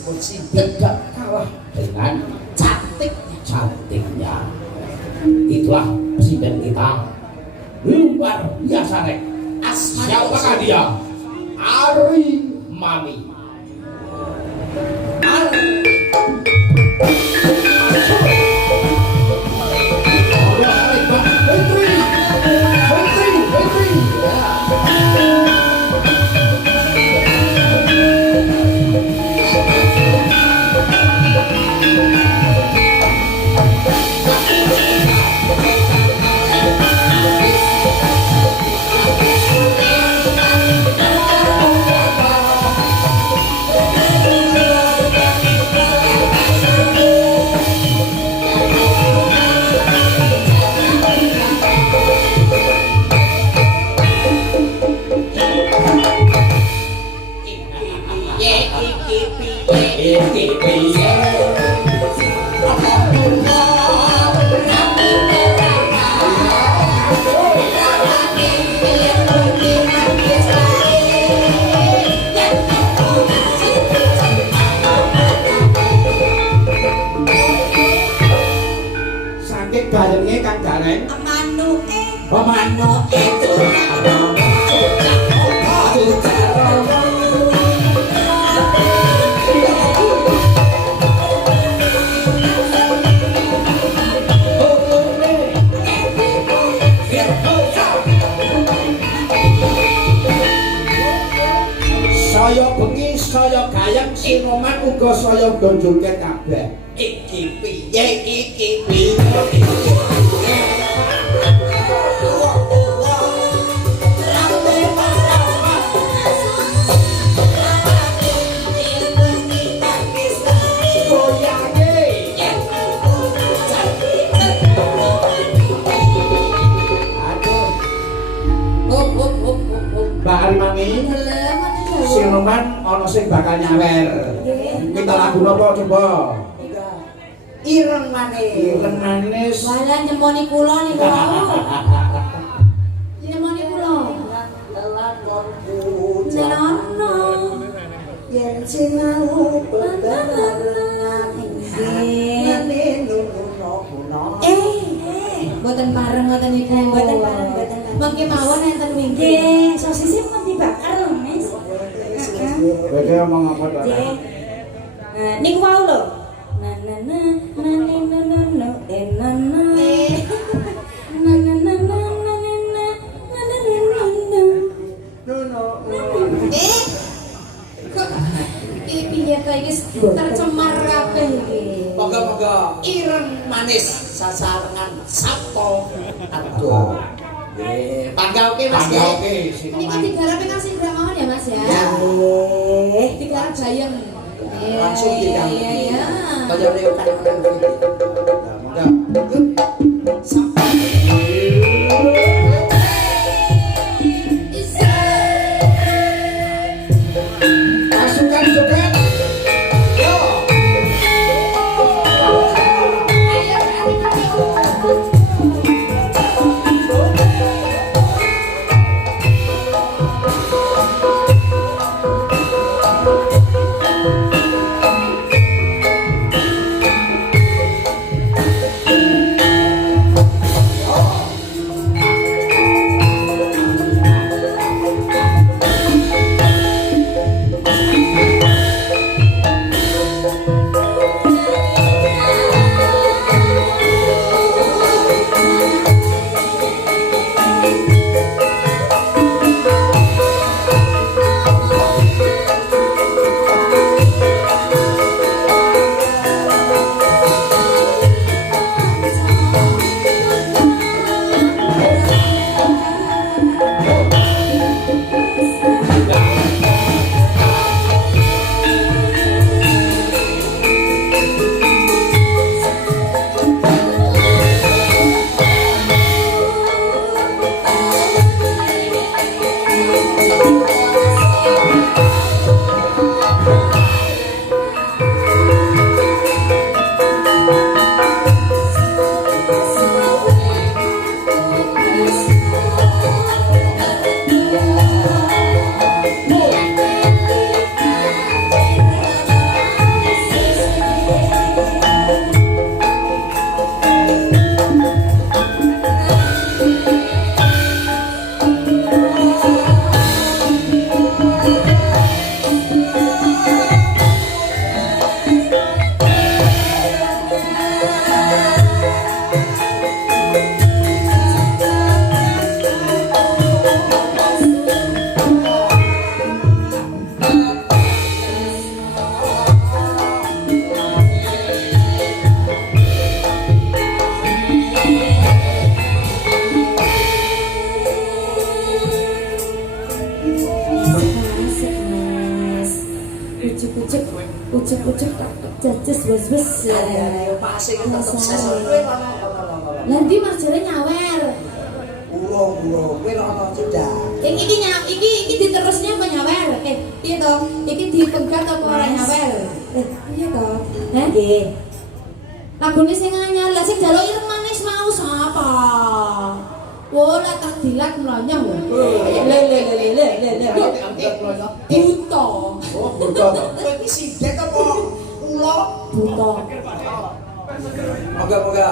Puji tidak kalah dengan cantiknya. Itulah presiden kita luar biasa nek. Siapakah dia? Ari Mani. Saya bengi, saya gayang, Sinoman uga saya ndonjolke kabeh. Iki piye, iki piye. Sinoman ana sing bakal nyawer. Kita lagu napa coba? Ireng manis. Ireng manis. Malah nyemoni kula niku. Nyemoni kula. Lakonku Nenono. yen sinau bebarengan Mboten pareng ngoten niku. Mboten pareng. Mangke mawon enten wingi. Nggih, sosisnya mau dibakar lho, Mas. Beda omong apa to? Niku wau lho. Na na na na na na na na na. Na na na na na na na na. No no. Iki piye kok iki tercemar kabeh iki. Moga-moga ireng manis sasarengan sapo aduh. Panggauke Mas. Panggauke Ini digarape kasih mawon ya Mas ya. Digarap bayam. Langsung digarap. Iya. Kaya reo kan. Moga. Sampai pasukan joget. Yo. ujuk jajes wes. Ayo pasti tetep sukses. Nanti Mas Jare nyawer. Urung, kowe ora sudah. Iki diterusnya apa nyawer? Iya toh. Iki dipegat apa ora nyawer? Iya toh. Hah? Nggih. Lagune sing anyar, lah sing jaluk ireng manis mau sapa? Wala tak dilat mlonyong lho. Buta. Oh, buta. Kowe iki sidet apa ula? Buta. Moga-moga.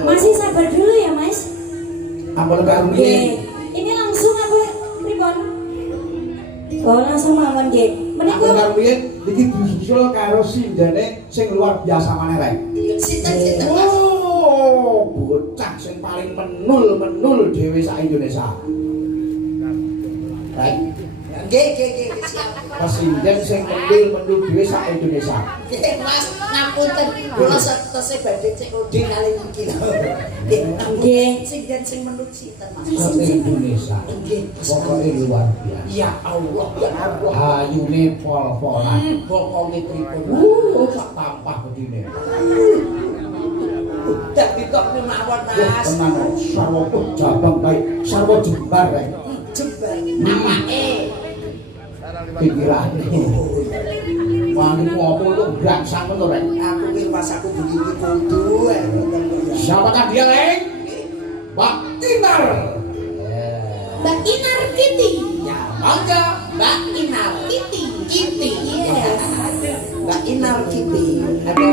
Masih sabar dulu ya Mas. Ampun karumiyin. Ini langsung apa pripun? Oh langsung mawon nggih. Menika Ampun karumiyin iki disusul karo sindane sing luar biasa maneh rek. Sinten Mas? Oh, bocah sing paling menul dhewe sak Indonesia. Rek. Nggih, siap. Presiden sing menul dhewe sak Indonesia. Nggih, Mas, ngapunten kula setese badhe cek udin kali iki lho. Nggih, sing menut sinten Mas? Sak Indonesia. Nggih, Pokoke luar biasa. ya Allah, ya Allah. Hayune pol-polan. Pokoke pripun? Sak tampah bedine. Dadi kok mawon Mas. Tenan sarwa jabang baik, sarwa jembar rek. Jembar awake. Pikirane. Wani ngopo itu gangsang ngono rek. Aku ki pas aku begini kudu. Siapakah dia, Rek? Mbak Inar. Mbak Inar Kitty. Ya, mangga Mbak Inar Kitty. Yes. Mbak Inar Kitty. Ada apa?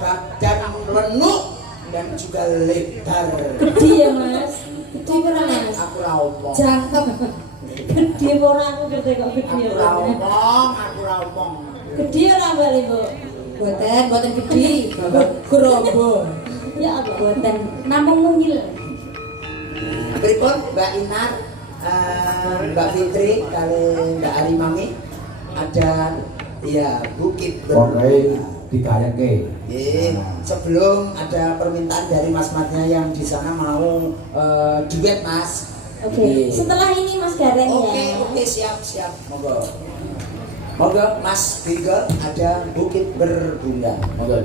badan lenuk dan juga lebar. Gede ya Mas. Gede ora Mas. Aku ra omong. Jangkep. Gede ora aku gede kok gede Aku ra omong. Gede ora Mbak Ibu? Boten gede. Grobo. Ya aku boten. Namung mungil. Berikut Mbak Inar, Mbak Fitri, kali Mbak Arimami ada ya Bukit Berbunga. Digayake. Sebelum ada permintaan dari Mas-masnya yang di sana mau duet Mas. Oke. Setelah ini Mas Gareng ya. Oke, siap. Monggo. Mas Bigel ada Bukit Berbunga. Monggo.